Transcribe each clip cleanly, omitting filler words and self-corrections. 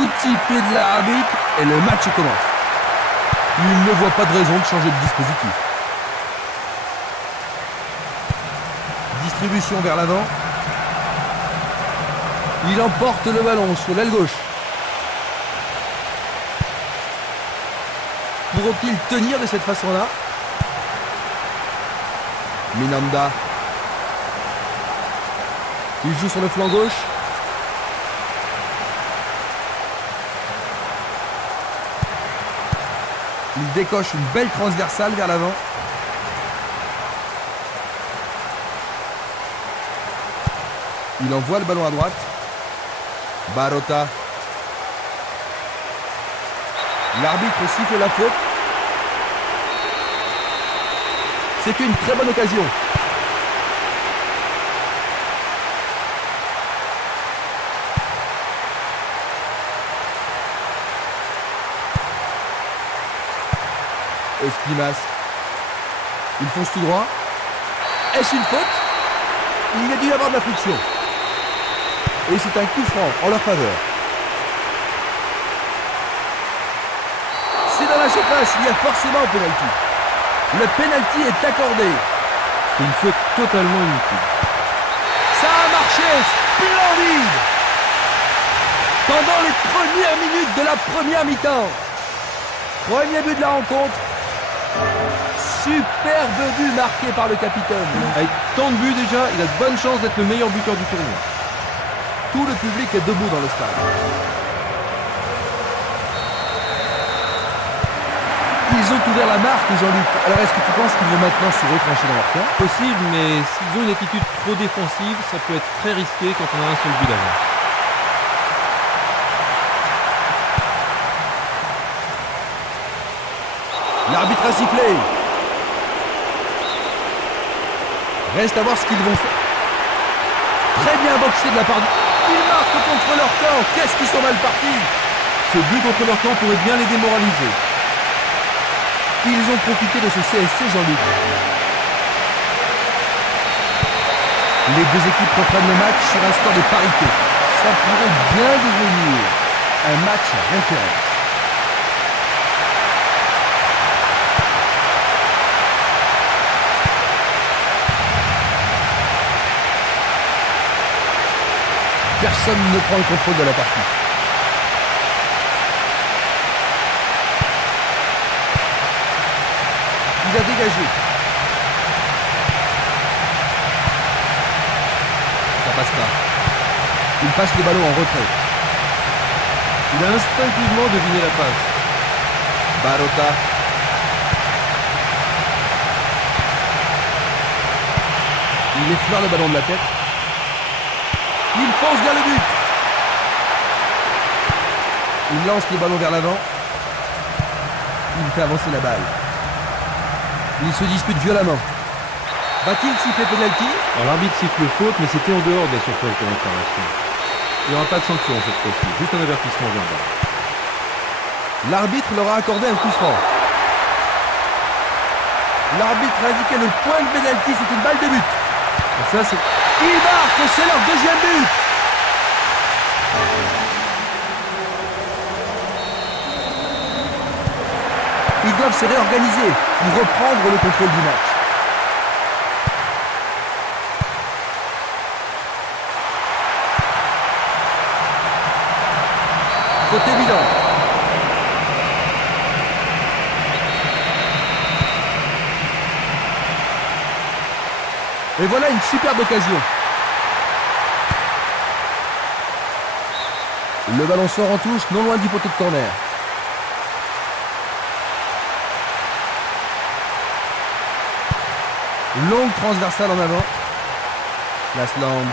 Coup de sifflet de l'arbitre et le match commence. Il ne voit pas de raison de changer de dispositif. Distribution vers l'avant. Il emporte le ballon sur l'aile gauche. Pourront-ils tenir de cette façon-là? Minanda. Il joue sur le flanc gauche. Il décoche une belle transversale vers l'avant. Il envoie le ballon à droite. Barota. L'arbitre siffle la faute. C'est une très bonne occasion. Espimas. Il fonce tout droit. Est-ce une faute? Il y a dû y avoir de la friction. Et c'est un coup franc en leur faveur. C'est dans la surface, il y a forcément un penalty. Le penalty est accordé. C'est une faute totalement inutile. Ça a marché, splendide. Pendant les premières minutes de la première mi-temps. Premier but de la rencontre. Superbe but marqué par le capitaine. Avec tant de buts déjà, il a de bonnes chances d'être le meilleur buteur du tournoi. Tout le public est debout dans le stade. Ils ont ouvert la marque, Jean-Luc. Alors est-ce que tu penses qu'ils vont maintenant se retrancher dans leur camp? Possible, mais s'ils ont une attitude trop défensive, ça peut être très risqué quand on a un seul but d'avance. L'arbitre a sifflé. Reste à voir ce qu'ils vont faire. Très bien boxé de la part du... Ils marquent contre leur camp. Qu'est-ce qu'ils sont mal partis? Ce but contre leur camp pourrait bien les démoraliser. Ils ont profité de ce CSC, Jean-Luc. Les deux équipes reprennent le match sur un score de parité. Ça pourrait bien devenir un match référence. Personne ne prend le contrôle de la partie. Il a dégagé. Ça passe pas. Il passe le ballon en retrait. Il a instinctivement deviné la passe. Barota. Il effleure le ballon de la tête. Il fonce vers le but. Il lance le ballon vers l'avant. Il fait avancer la balle. Il se dispute violemment. Va-t-il siffler penalty? Alors l'arbitre siffle faute, mais c'était en dehors de la surface de réparation. Il n'y aura pas de sanction cette fois-ci, juste un avertissement verbal. L'arbitre leur a accordé un coup franc. L'arbitre a indiqué le point de penalty, c'est une balle de but. Et ça, c'est... Ils marquent, c'est leur deuxième but. Ils doivent se réorganiser pour reprendre le contrôle du match. Faute évidente. Et voilà une superbe occasion. Le ballon sort en touche, non loin du poteau de corner. Longue transversale en avant. Lasland.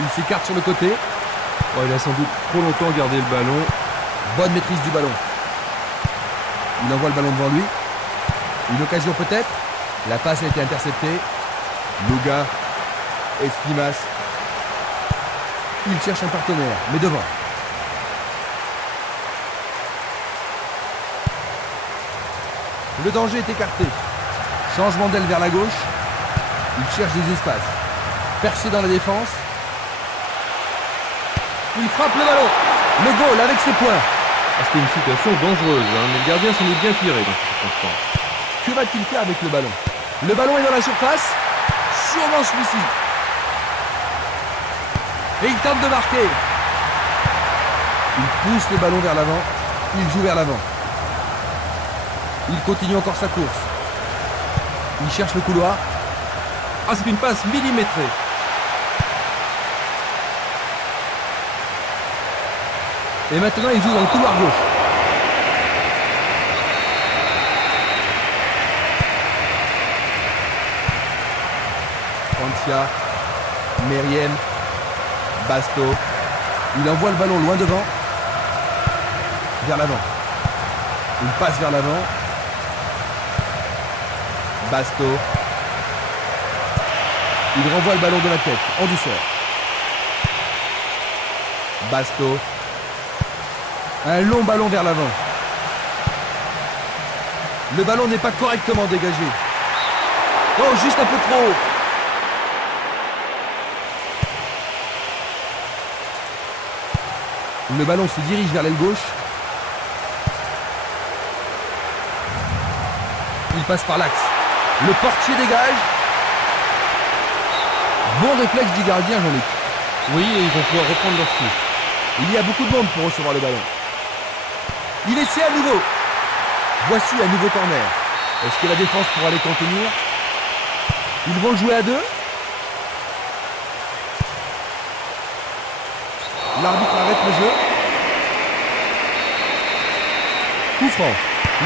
Il s'écarte sur le côté. Oh, il a sans doute trop longtemps gardé le ballon. Bonne maîtrise du ballon. Il envoie le ballon devant lui. Une occasion peut-être. La passe a été interceptée. Luga. Espimas. Il cherche un partenaire, mais devant. Le danger est écarté. Changement d'aile vers la gauche. Il cherche des espaces. Percé dans la défense. Il frappe le ballon. Le goal avec ses points. Ah, c'était une situation dangereuse, hein, mais le gardien s'en est bien tiré dans ces circonstances. Que va-t-il faire avec le ballon? Le ballon est dans la surface. Sûrement celui-ci. Et il tente de marquer. Il pousse le ballon vers l'avant. Il joue vers l'avant. Il continue encore sa course. Il cherche le couloir. Ah, c'est une passe millimétrée. Et maintenant, il joue dans le couloir gauche. Francia, Meriem, Basto. Il envoie le ballon loin devant. Vers l'avant. Une passe vers l'avant. Basto. Il renvoie le ballon de la tête, en douceur. Basto. Un long ballon vers l'avant. Le ballon n'est pas correctement dégagé. Oh, juste un peu trop haut. Le ballon se dirige vers l'aile gauche. Il passe par l'axe. Le portier dégage. Bon réflexe du gardien, Jean-Luc. Oui, et ils vont pouvoir reprendre leur souffle. Il y a beaucoup de monde pour recevoir le ballon. Il essaie à nouveau. Voici un nouveau corner. Est-ce que la défense pourra les contenir? Ils vont jouer à deux. L'arbitre arrête le jeu. Coup franc.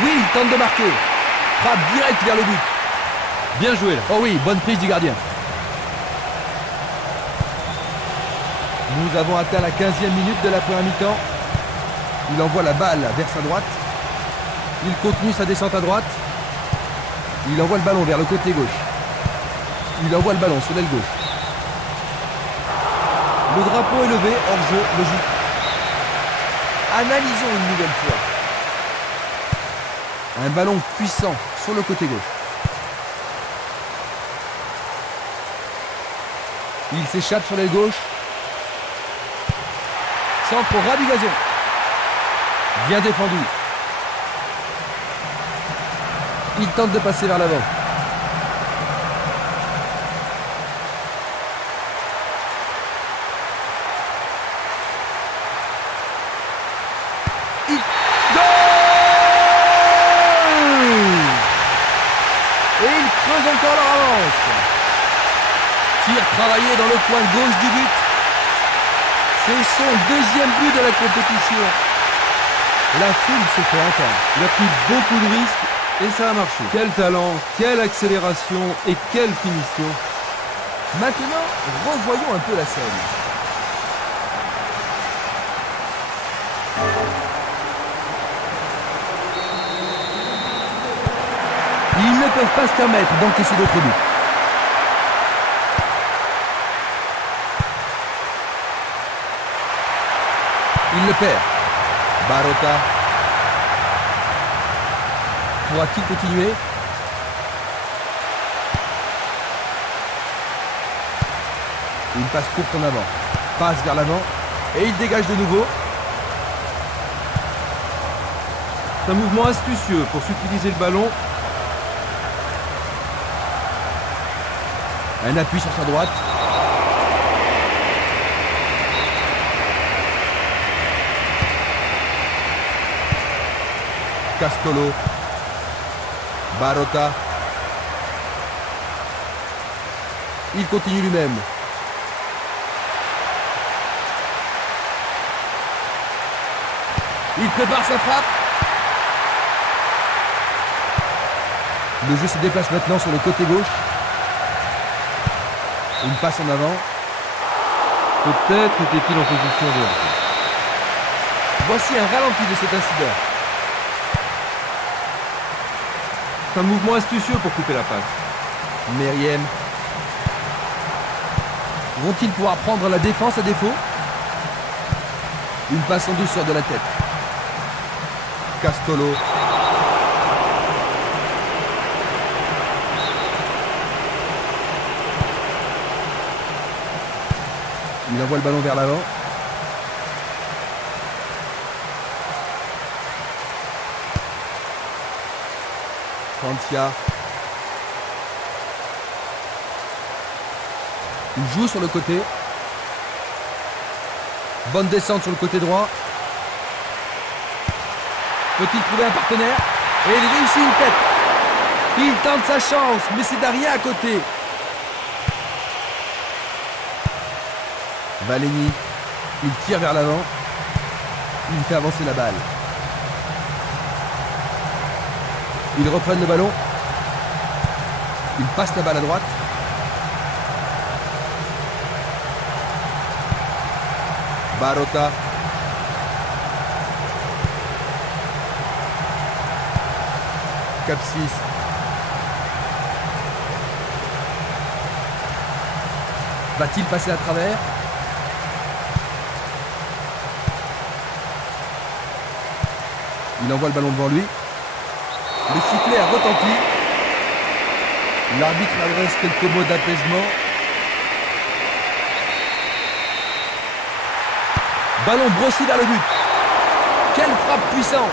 Oui, il tente de marquer. Frappe direct vers le but. Bien joué là. Oh oui, bonne prise du gardien. Nous avons atteint la 15e minute de la première mi-temps. Il envoie la balle vers sa droite. Il continue sa descente à droite. Il envoie le ballon vers le côté gauche. Il envoie le ballon sur l'aile gauche. Le drapeau est levé, hors jeu, logique. Analysons une nouvelle fois. Un ballon puissant sur le côté gauche. Il s'échappe sur l'aile gauche. Centre pour Rabi Gazon. Bien défendu. Il tente de passer vers l'avant. Il... Goal! Et il creuse encore leur avance. Tir travaillé dans le coin gauche du but. C'est son deuxième but de la compétition. La foule se fait entendre. Il a pris beaucoup de risques et ça a marché. Quel talent, quelle accélération et quelle finition. Maintenant, revoyons un peu la scène. Ils ne peuvent pas se permettre d'encaisser d'autres buts. Il le perd. Barota. Pourra-t-il continuer? Une passe courte en avant. Passe vers l'avant. Et il dégage de nouveau. C'est un mouvement astucieux pour s'utiliser le ballon. Un appui sur sa droite. Castolo. Barota. Il continue lui-même. Il prépare sa frappe. Le jeu se déplace maintenant sur le côté gauche. Une passe en avant. Peut-être était-il en position de hors-jeu. Voici un ralenti de cet incident. C'est un mouvement astucieux pour couper la passe. Meriem. Vont-ils pouvoir prendre la défense à défaut? Une passe en douceur de la tête. Castolo. Il envoie le ballon vers l'avant. Francia. Il joue sur le côté. Bonne descente sur le côté droit. Peut-il trouver un partenaire? Et il réussit une tête. Il tente sa chance, mais c'est Darien à côté. Valeni, il tire vers l'avant. Il fait avancer la balle. Ils reprennent le ballon. Il passe la balle à droite. Barota. Capsis. Va-t-il passer à travers? Il envoie le ballon devant lui. Le sifflet a retenti. L'arbitre adresse quelques mots d'apaisement. Ballon brossé vers le but. Quelle frappe puissante!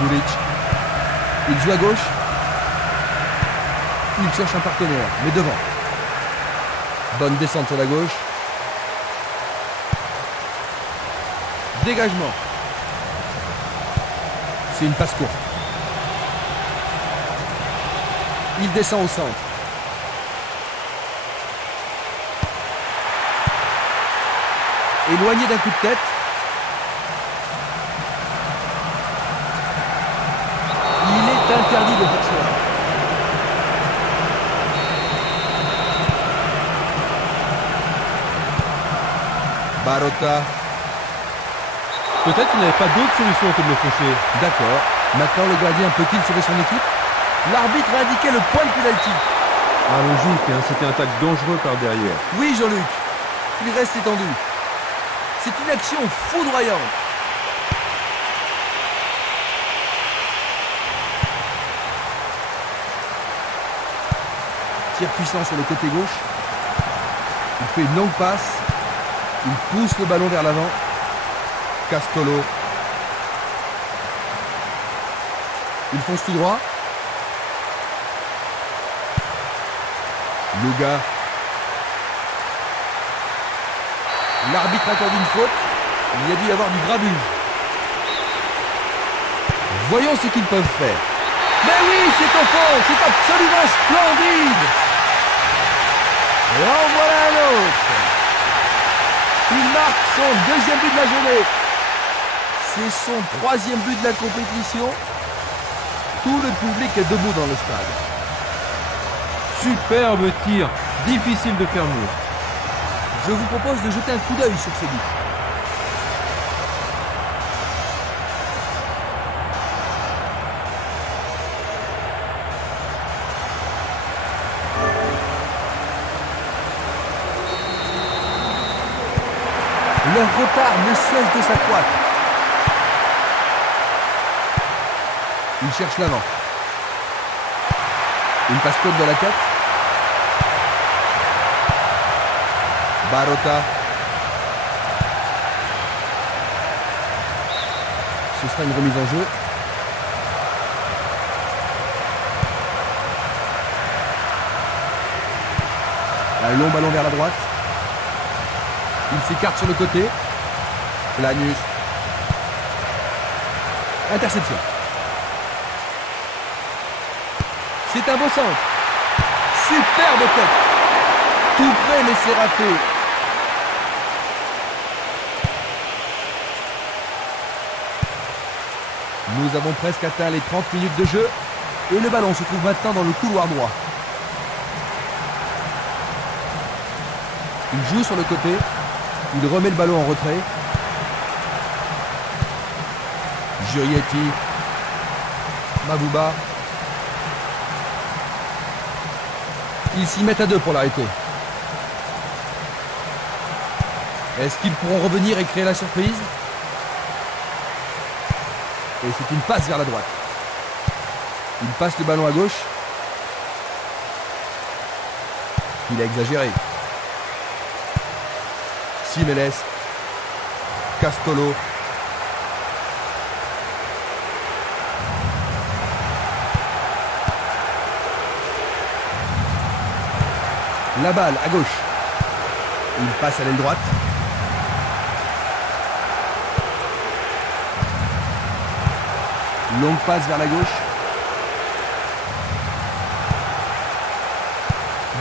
Dulic. Il joue à gauche. Il cherche un partenaire, mais devant. Bonne descente sur la gauche. Dégagement. C'est une passe courte. Il descend au centre. Éloigné d'un coup de tête. Il est interdit de faire cela. Barota. Peut-être qu'il n'avait pas d'autre solution que de le faucher. D'accord. Maintenant, le gardien peut-il sauver son équipe? L'arbitre a indiqué le point de pénalty. Ah, logique, hein, c'était un tacle dangereux par derrière. Oui, Jean-Luc. Il reste étendu. C'est une action foudroyante. Tir puissant sur le côté gauche. Il fait une longue passe. Il pousse le ballon vers l'avant. Castolo. Il fonce tout droit. Luga. L'arbitre accorde une faute. Il y a dû y avoir du grabuge. Voyons ce qu'ils peuvent faire. Mais oui, c'est au fond. C'est absolument splendide. Et en voilà un autre. Il marque son deuxième but de la journée. C'est son troisième but de la compétition. Tout le public est debout dans le stade. Superbe tir, difficile de faire mieux. Je vous propose de jeter un coup d'œil sur ce but. Leur retard ne cesse de s'accroître. Il cherche l'avant. Une passe courte de la tête. Barota. Ce sera une remise en jeu. Un long ballon vers la droite. Il s'écarte sur le côté. Lanus. Interception. C'est un beau centre. Superbe tête. Tout près mais c'est raté. Nous avons presque atteint les 30 minutes de jeu. Et le ballon se trouve maintenant dans le couloir droit. Il joue sur le côté. Il remet le ballon en retrait. Jurietti. Mabouba. Ils s'y mettent à deux pour l'arrêter. Est-ce qu'ils pourront revenir et créer la surprise? Et c'est une passe vers la droite. Il passe le ballon à gauche. Il a exagéré. Simeles. Castolo. La balle à gauche. Il passe à l'aile droite. Longue passe vers la gauche.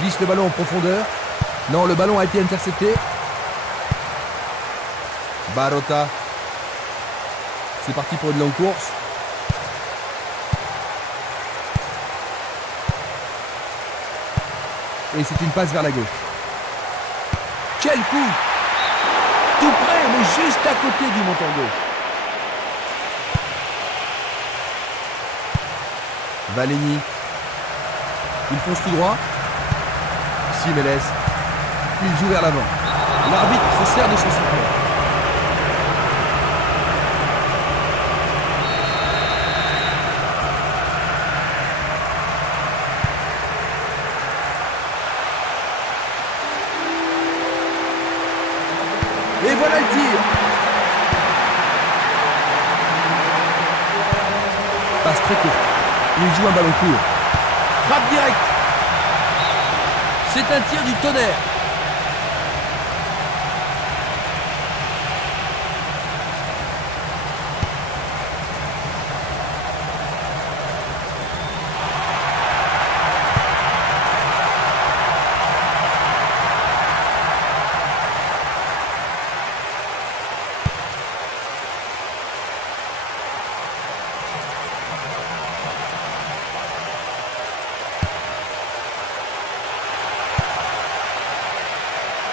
Glisse le ballon en profondeur. Non, le ballon a été intercepté. Barota. C'est parti pour une longue course. Et c'est une passe vers la gauche. Quel coup! Tout près, mais juste à côté du montant gauche. Valeni. Il fonce tout droit. Simeles. Il joue vers l'avant. L'arbitre se sert de son sifflet. Et voilà le tir. Passe très court. Il joue un ballon court. Frappe direct. C'est un tir du tonnerre.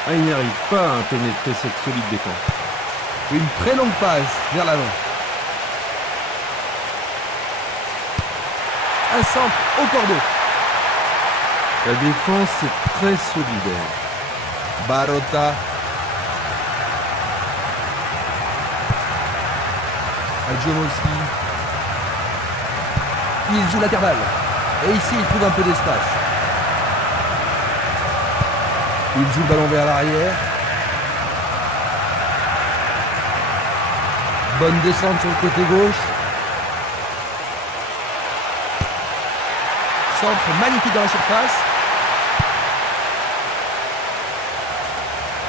Ah, il n'y arrive pas à pénétrer cette solide défense. Une très longue passe vers l'avant. Un centre au cordeau. La défense est très solidaire. Barota. Adjomowski. Il joue l'intervalle. Et ici, il trouve un peu d'espace. Il joue le ballon vers l'arrière. Bonne descente sur le côté gauche. Centre magnifique dans la surface.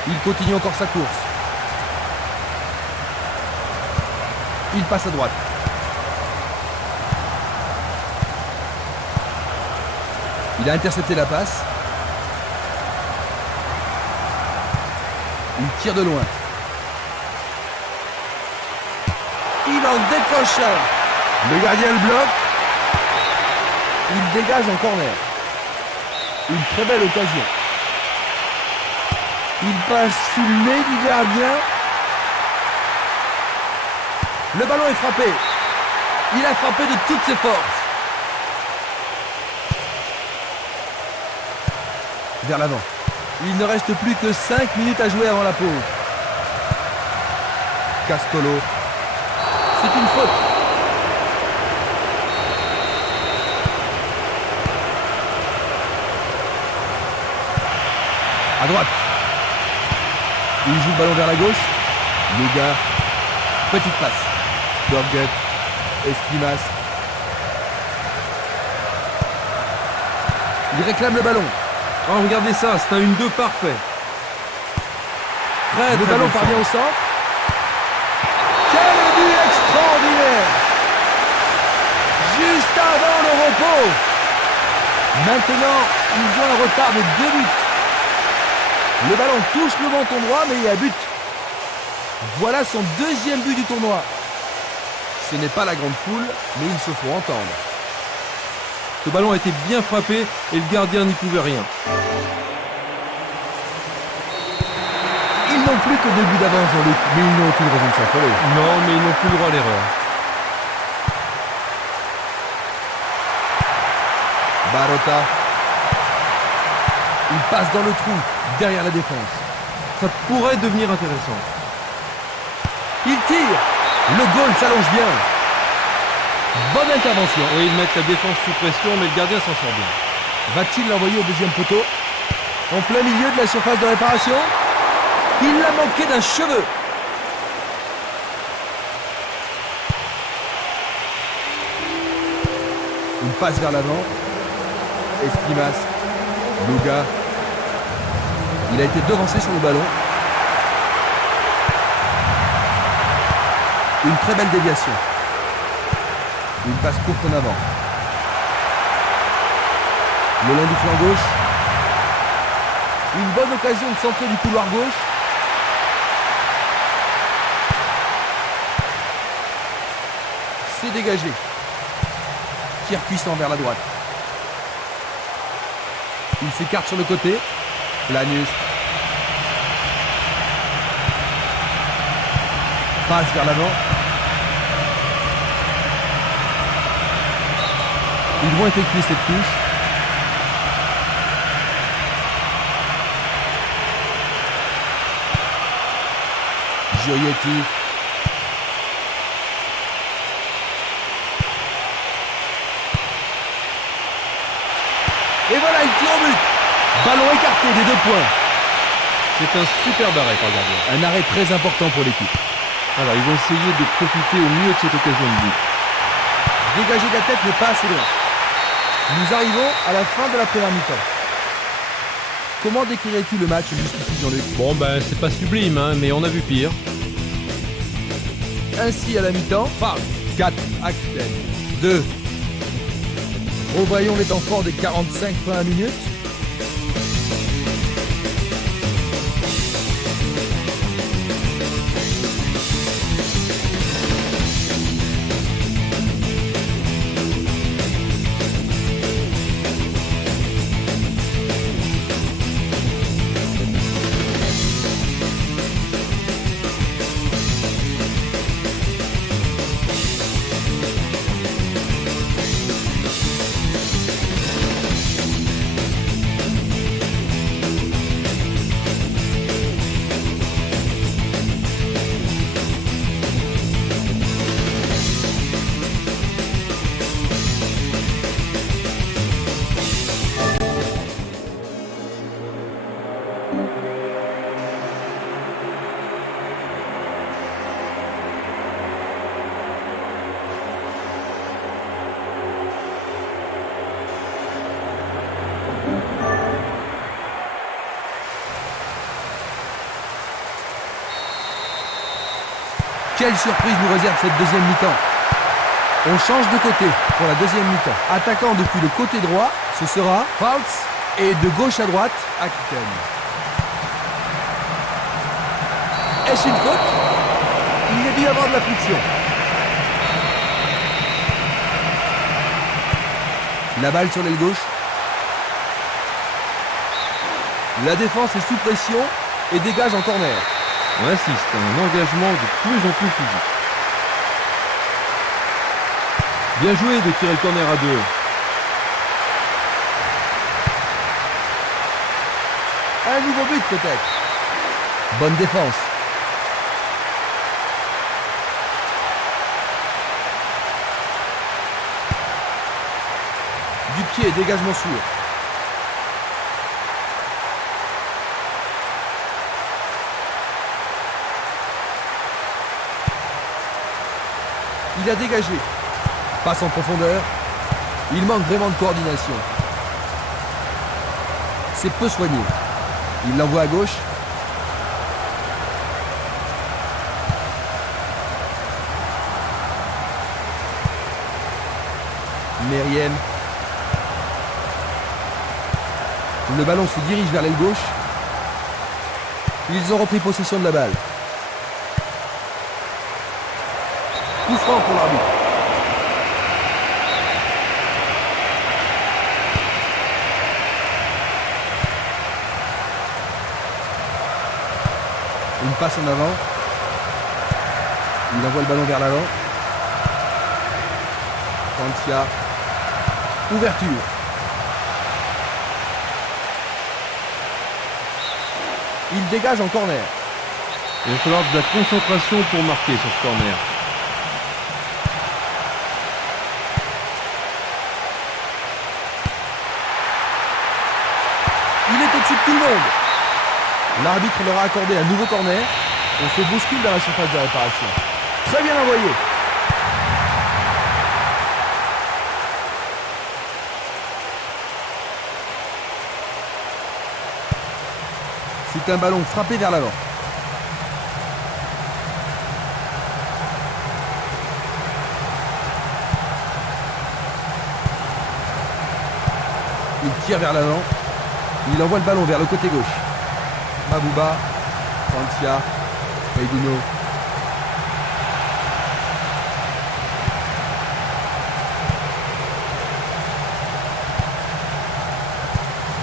Il continue encore sa course. Il passe à droite. Il a intercepté la passe. Il tire de loin. Il en décroche un. Le gardien le bloque. Il dégage en corner. Une très belle occasion. Il passe sous le nez du gardien. Le ballon est frappé. Il a frappé de toutes ses forces. Vers l'avant. Il ne reste plus que 5 minutes à jouer avant la pause. Castolo. C'est une faute. À droite. Il joue le ballon vers la gauche. Luga. Petite passe. Dorget. Esquimas. Il réclame le ballon. Oh, regardez ça, c'est un 1-2 parfait. Le ballon parvient au centre. Quel but extraordinaire! Juste avant le repos. Maintenant, ils ont un retard de 2 buts. Le ballon touche le menton droit, mais il y a but. Voilà son 2e but du tournoi. Ce n'est pas la grande foule, mais il se faut entendre. Ce ballon a été bien frappé et le gardien n'y pouvait rien. Ils n'ont plus que 2 buts d'avance, Jean-Luc, mais ils n'ont aucune raison de s'affoler. Non, mais ils n'ont plus le droit à l'erreur. Barota. Il passe dans le trou, derrière la défense. Ça pourrait devenir intéressant. Il tire. Le goal s'allonge bien. Bonne intervention. Oui, ils mettent la défense sous pression, mais le gardien s'en sort bien. Va-t-il l'envoyer au 2e poteau? En plein milieu de la surface de réparation? Il l'a manqué d'un cheveu. Une passe vers l'avant. Esquimas. Luga. Il a été devancé sur le ballon. Une très belle déviation. Une passe courte en avant. Le long du flanc gauche. Une bonne occasion de centrer du couloir gauche. C'est dégagé. Tir puissant vers la droite. Il s'écarte sur le côté. Lanus. Passe vers l'avant. Ils vont effectuer cette touche. Gioietti. Et voilà, il tire au but. Ballon écarté des 2 points. C'est un super arrêt par le gardien. Un arrêt très important pour l'équipe. Alors, ils vont essayer de profiter au mieux de cette occasion de but. Dégager de la tête n'est pas assez loin. Nous arrivons à la fin de la première mi-temps. Comment décrirais-tu le match jusqu'ici, Jean-Luc? Bon, ben, c'est pas sublime, hein, mais on a vu pire. Ainsi, à la mi-temps, 4, Aquitaine, 2. Revoyons les temps forts des 45 premières minutes. Quelle surprise nous réserve cette deuxième mi-temps. On change de côté pour la deuxième mi-temps. Attaquant depuis le côté droit, ce sera Faltz, et de gauche à droite, Aquitaine. Est-ce une faute? Il y a dû y avoir de la friction. La balle sur l'aile gauche. La défense est sous pression et dégage en corner. On assiste à un engagement de plus en plus physique. Bien joué de tirer le corner à 2. Un nouveau but peut-être. Bonne défense. Du pied, dégagement sûr. Il a dégagé. Passe en profondeur. Il manque vraiment de coordination. C'est peu soigné. Il l'envoie à gauche. Meriem. Le ballon se dirige vers l'aile gauche. Ils ont repris possession de la balle. Coup franc pour l'arbitre. Une passe en avant. Il envoie le ballon vers l'avant. Francia. Ouverture. Il dégage en corner. Il va falloir de la concentration pour marquer sur ce corner. Il est au-dessus de tout le monde. L'arbitre leur a accordé un nouveau corner. On se bouscule dans la surface de réparation. Très bien envoyé. C'est un ballon frappé vers l'avant. Il tire vers l'avant. Il envoie le ballon vers le côté gauche. Mabouba, Francia, Eiduno.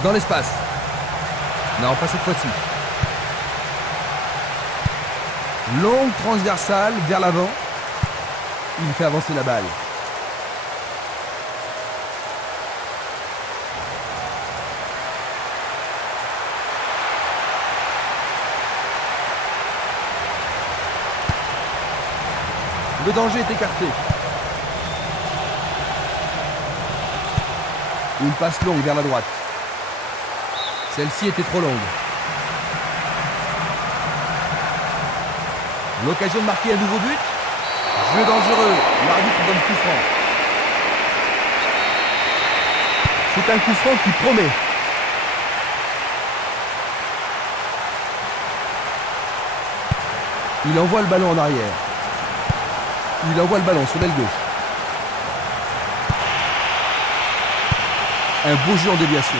Dans l'espace. Non, pas cette fois-ci. Longue transversale vers l'avant. Il fait avancer la balle. Le danger est écarté. Une passe longue vers la droite. Celle-ci était trop longue. L'occasion de marquer un nouveau but. Jeu dangereux. L'arbitre donne coup franc. C'est un coup franc qui promet. Il envoie le ballon en arrière. Il envoie le ballon sur l'aile gauche. Un beau jeu en déviation.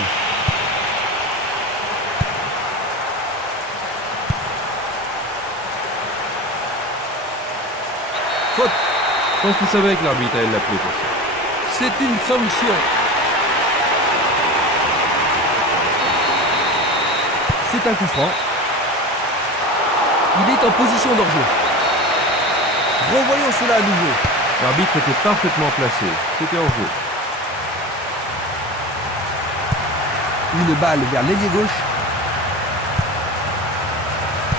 Faute. Je pense qu'il savait que l'arbitre allait l'appeler pour ça. C'est une sanction. C'est un coup franc. Il est en position d'hors-jeu. Revoyons cela à nouveau. L'arbitre était parfaitement placé. C'était hors jeu. Une balle vers l'ailier gauche.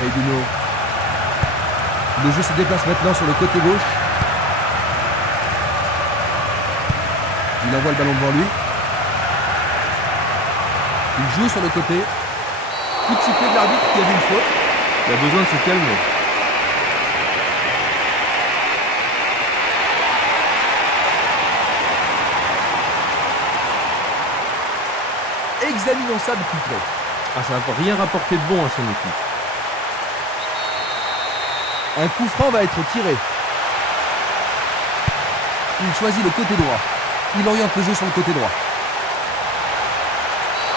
Eiduno. Le jeu se déplace maintenant sur le côté gauche. Il envoie le ballon devant lui. Il joue sur le côté. Coup de sifflet de l'arbitre qui a vu une faute. Il a besoin de se calmer. Examinons ça de plus près. Ah, ça va rien rapporter de bon à son équipe. Un coup franc va être tiré. Il choisit le côté droit. Il oriente le jeu sur le côté droit.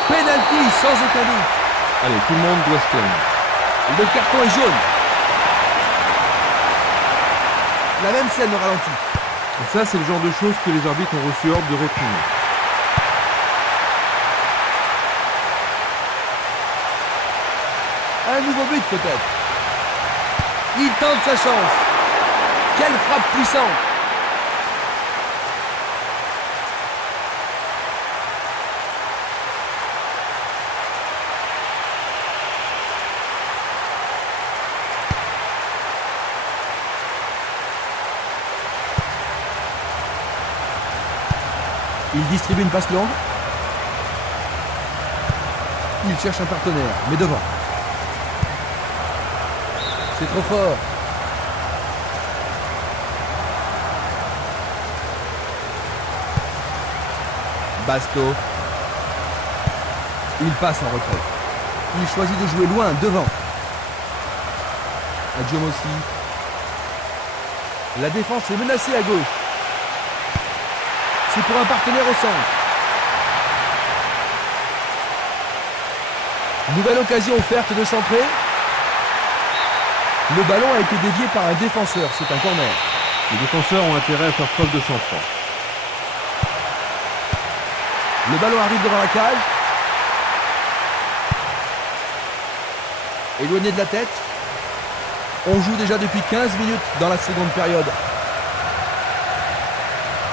Penalty sans aucun doute. Allez, tout le monde doit se calmer. Le carton est jaune. La même scène au ralenti. Et ça, c'est le genre de choses que les arbitres ont reçu ordre de réprimer. Un nouveau but peut-être. Il tente sa chance. Quelle frappe puissante. Il distribue une passe longue. Il cherche un partenaire, mais devant. C'est trop fort. Basto. Il passe en retrait. Il choisit de jouer loin, devant. Adjomossi. La défense est menacée à gauche. C'est pour un partenaire au centre. Nouvelle occasion offerte de centrer. Le ballon a été dévié par un défenseur, c'est un corner. Les défenseurs ont intérêt à faire preuve de sang-froid. Le ballon arrive devant la cage. Éloigné de la tête. On joue déjà depuis 15 minutes dans la seconde période.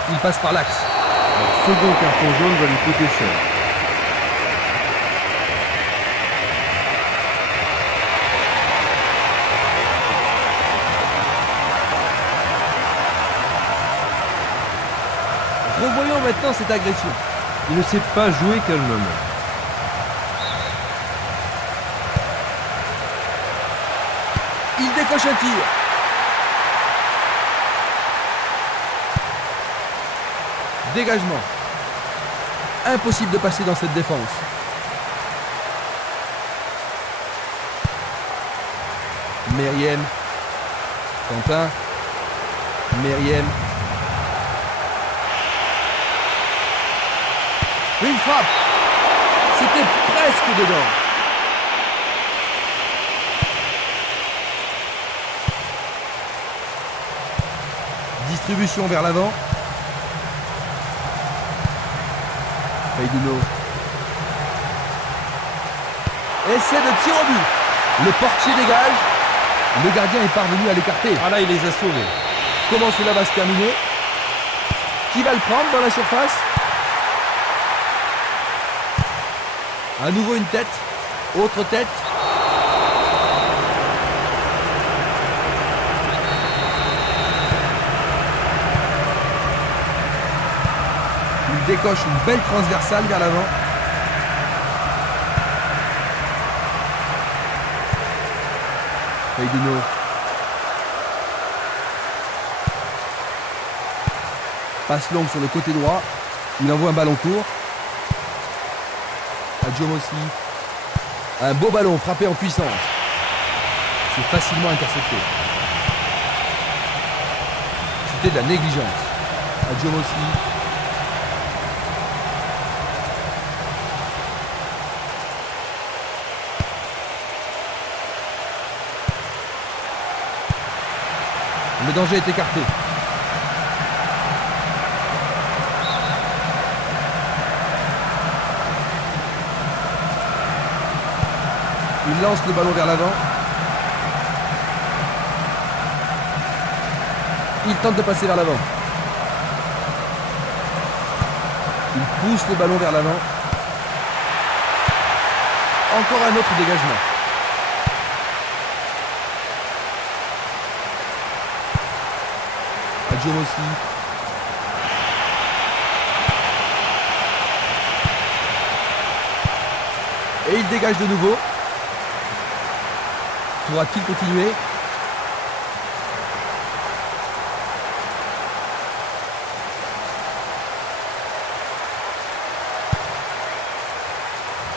Il passe par l'axe. Le second carton jaune va lui coûter cher. Revoyons maintenant cette agression. Il ne sait pas jouer calmement. Il décoche un tir. Dégagement. Impossible de passer dans cette défense. Meriem. Quentin. Meriem. Une frappe. C'était presque dedans. Distribution vers l'avant. Feiduno. Essai de tir au but. Le portier dégage. Le gardien est parvenu à l'écarter. Ah là, il les a sauvés. Comment cela va se terminer? Qui va le prendre dans la surface? À nouveau une tête. Autre tête. Il décoche une belle transversale vers l'avant. Feiduno. Passe longue sur le côté droit. Il envoie un ballon court. Adjomossi. Un beau ballon frappé en puissance. C'est facilement intercepté. C'était de la négligence. Adjomossi. Le danger est écarté. Il lance le ballon vers l'avant. Il tente de passer vers l'avant. Il pousse le ballon vers l'avant. Encore un autre dégagement. Adjomossi. Et il dégage de nouveau. Pourra-t-il continuer?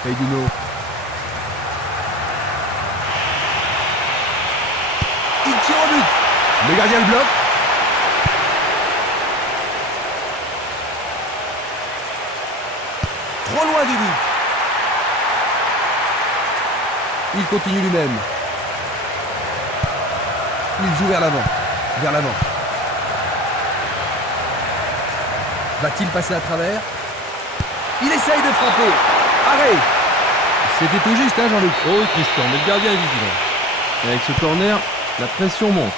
Feiduno. Il tire au but. Le gardien le bloque. Trop loin du but. Il continue lui-même. Il joue vers l'avant. Vers l'avant. Va-t-il passer à travers? Il essaye de frapper. Arrêt. C'était tout juste, hein, Jean-Luc? Oh oui, Christian, mais le gardien est vigilant. Et avec ce corner, la pression monte.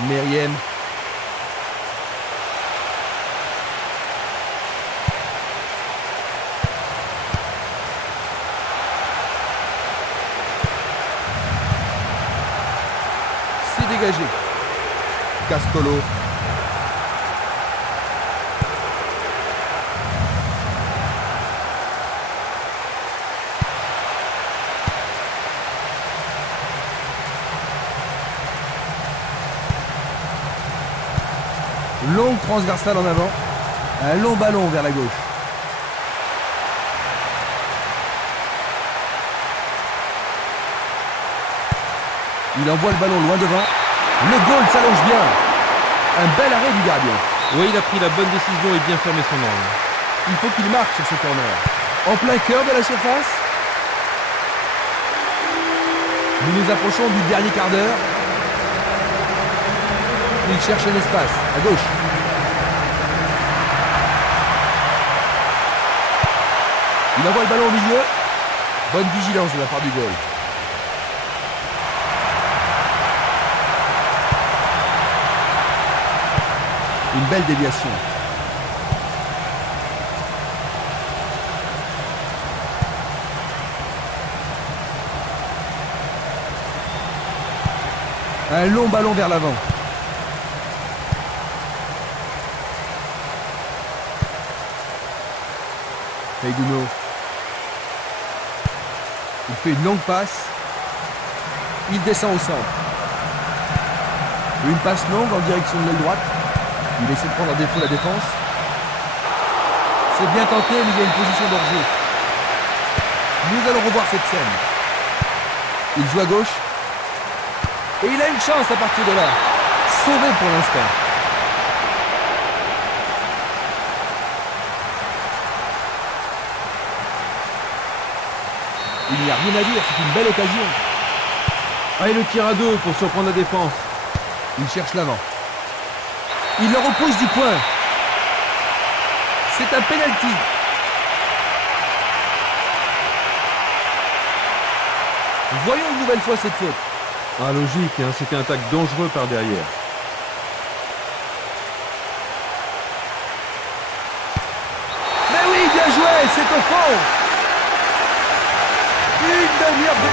Meriem. C'est dégagé. Castolo. Longue transversale en avant. Un long ballon vers la gauche. Il envoie le ballon loin devant. Le goal s'allonge bien. Un bel arrêt du gardien. Oui, il a pris la bonne décision et bien fermé son angle. Il faut qu'il marque sur ce corner. En plein cœur de la surface. Nous nous approchons du dernier quart d'heure. Il cherche un espace, à gauche. Il envoie le ballon au milieu. Bonne vigilance de la part du goal. Une belle déviation. Un long ballon vers l'avant. Feiduno. Il fait une longue passe. Il descend au centre. Une passe longue en direction de l'aile droite. Il essaie de prendre en défaut la défense. C'est bien tenté, mais il y a une position d'hors-jeu. Nous allons revoir cette scène. Il joue à gauche. Et il a une chance à partir de là. Sauvé pour l'instant. Il n'y a rien à dire, c'est une belle occasion. Ah, et le tir à deux pour surprendre la défense. Il cherche l'avant. Il leur oppose du point. C'est un penalty. Voyons une nouvelle fois cette faute. Ah, logique, hein, c'était un tacle dangereux par derrière. Mais oui, bien joué, c'est au fond. Une demi-heure de...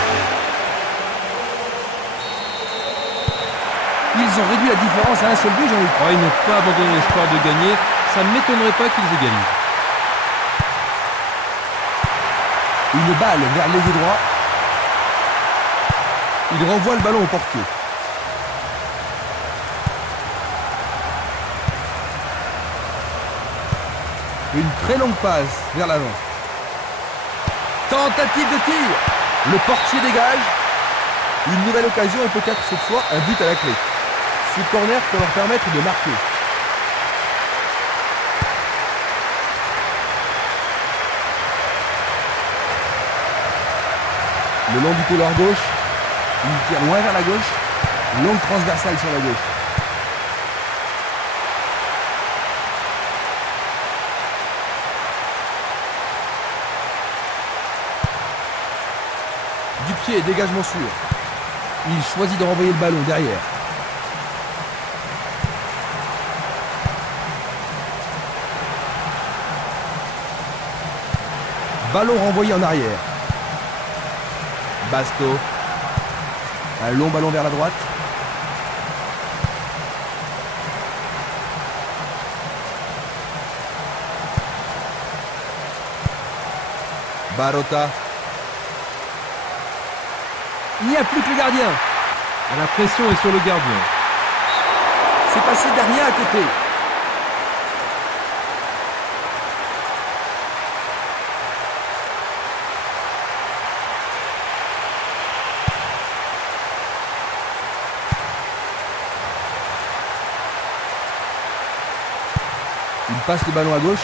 Ils ont réduit la différence à un seul but, Jean-Luc. Ah, ils n'ont pas abandonné l'espoir de gagner. Ça ne m'étonnerait pas qu'ils égalisent. Une balle vers l'ailier droit. Il renvoie le ballon au portier. Une très longue passe vers l'avant. Tentative de tir. Le portier dégage. Une nouvelle occasion et peut-être cette fois un but à la clé. Ce corner peut leur permettre de marquer. Le long du couloir gauche. Il tire loin vers la gauche. Longue transversale sur la gauche. Du pied, dégagement sûr. Il choisit de renvoyer le ballon derrière. Ballon renvoyé en arrière. Basto. Un long ballon vers la droite. Barota. Il n'y a plus que le gardien. La pression est sur le gardien. C'est passé derrière à côté. Il passe le ballon à gauche.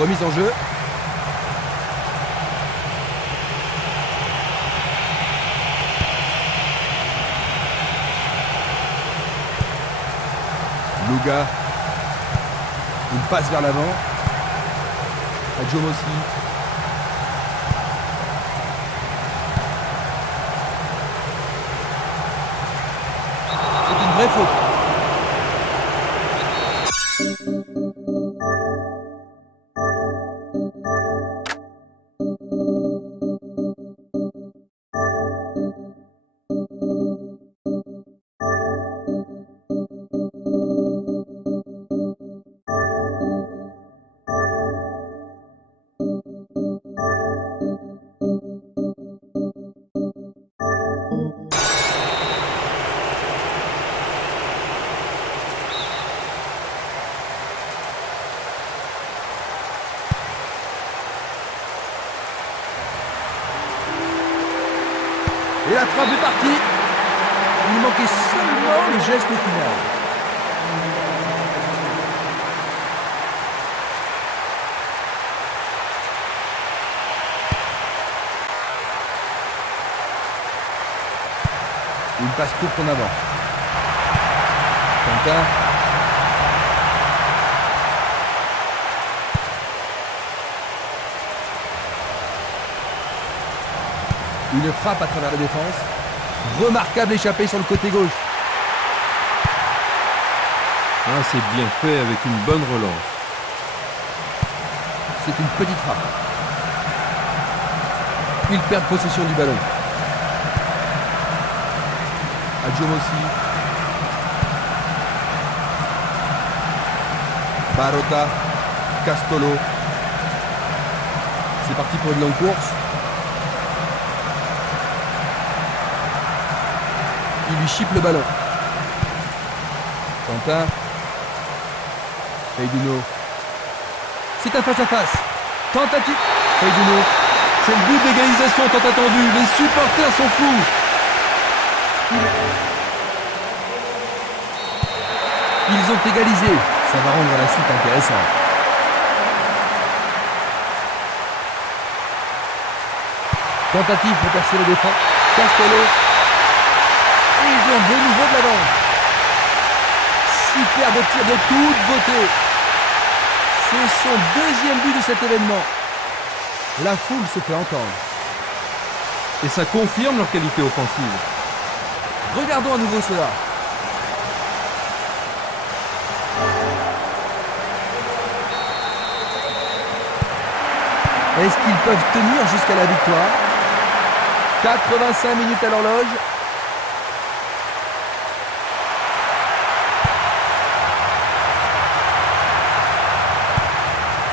Remise en jeu. Luga. Une passe vers l'avant. Adjomossi. C'est une vraie faute. Et la frappe est partie. Il manquait seulement le geste final. Une passe courte en avant. Quentin. Une frappe à travers la défense. Remarquable échappée sur le côté gauche. Ah, c'est bien fait avec une bonne relance. C'est une petite frappe. Il perd possession du ballon. Adjomossi. Barota. Castolo. C'est parti pour une longue course. Il lui chipe le ballon. Quentin. Feiduno. C'est un face-à-face. Tentative. Feiduno. C'est le but d'égalisation tant attendu. Les supporters sont fous. Ils ont égalisé. Ça va rendre la suite intéressante. Tentative pour percer le défense. Castello. Et ils ont de nouveau de l'avance. Superbe tir de toute beauté. C'est son deuxième but de cet événement. La foule se fait entendre. Et ça confirme leur qualité offensive. Regardons à nouveau cela. Est-ce qu'ils peuvent tenir jusqu'à la victoire? 85 minutes à l'horloge.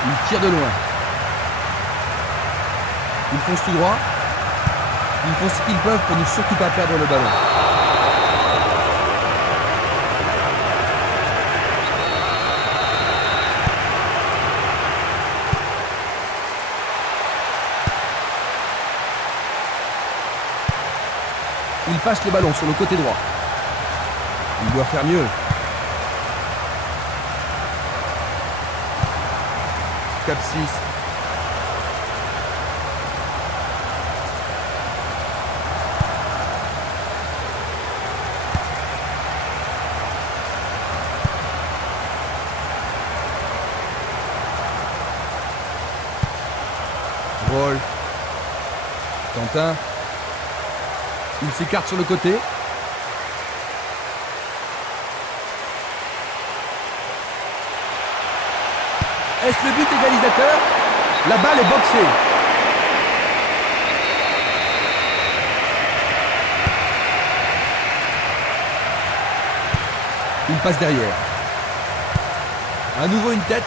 Ils tirent de loin. Ils foncent tout droit. Ils font ce qu'ils peuvent pour ne surtout pas perdre le ballon. Il passe le ballon sur le côté droit. Il doit faire mieux. Capsis. Roll. Quentin. Il s'écarte sur le côté. Est-ce le but égalisateur? La balle est boxée. Il passe derrière. À nouveau une tête.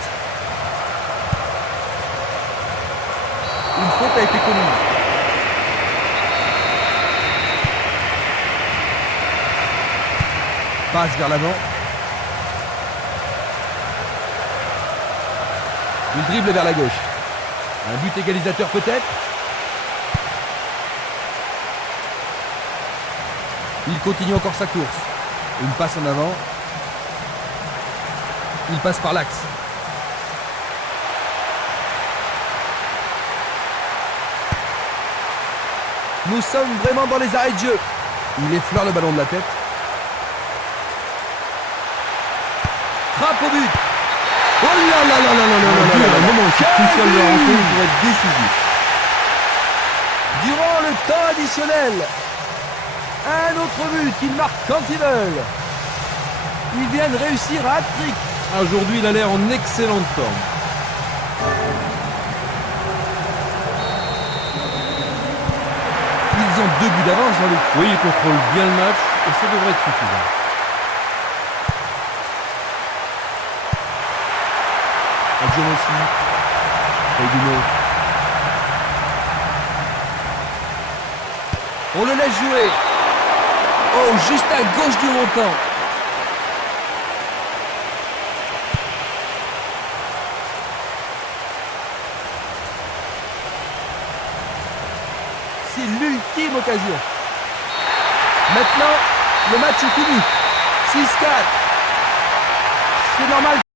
Une faute a été commise. Passe vers l'avant. Il dribble vers la gauche. Un but égalisateur peut-être. Il continue encore sa course. Une passe en avant. Il passe par l'axe. Nous sommes vraiment dans les arrêts de jeu. Il effleure le ballon de la tête. Frappe au but. Oh là là là là là là là là. Un moment aussi crucial de la rencontre pour être décisif. Durant le temps additionnel, un autre but qu'ils marquent quand ils veulent. Ils viennent réussir un hat-trick. Aujourd'hui, il a l'air en excellente forme. Ils ont 2 buts d'avance, Jean-Luc. Oui, il contrôle bien le match et ça devrait être suffisant. Adjour aussi. Feiduno. On le laisse jouer. Oh, juste à gauche du montant. C'est l'ultime occasion. Maintenant, le match est fini. 6-4. C'est normal.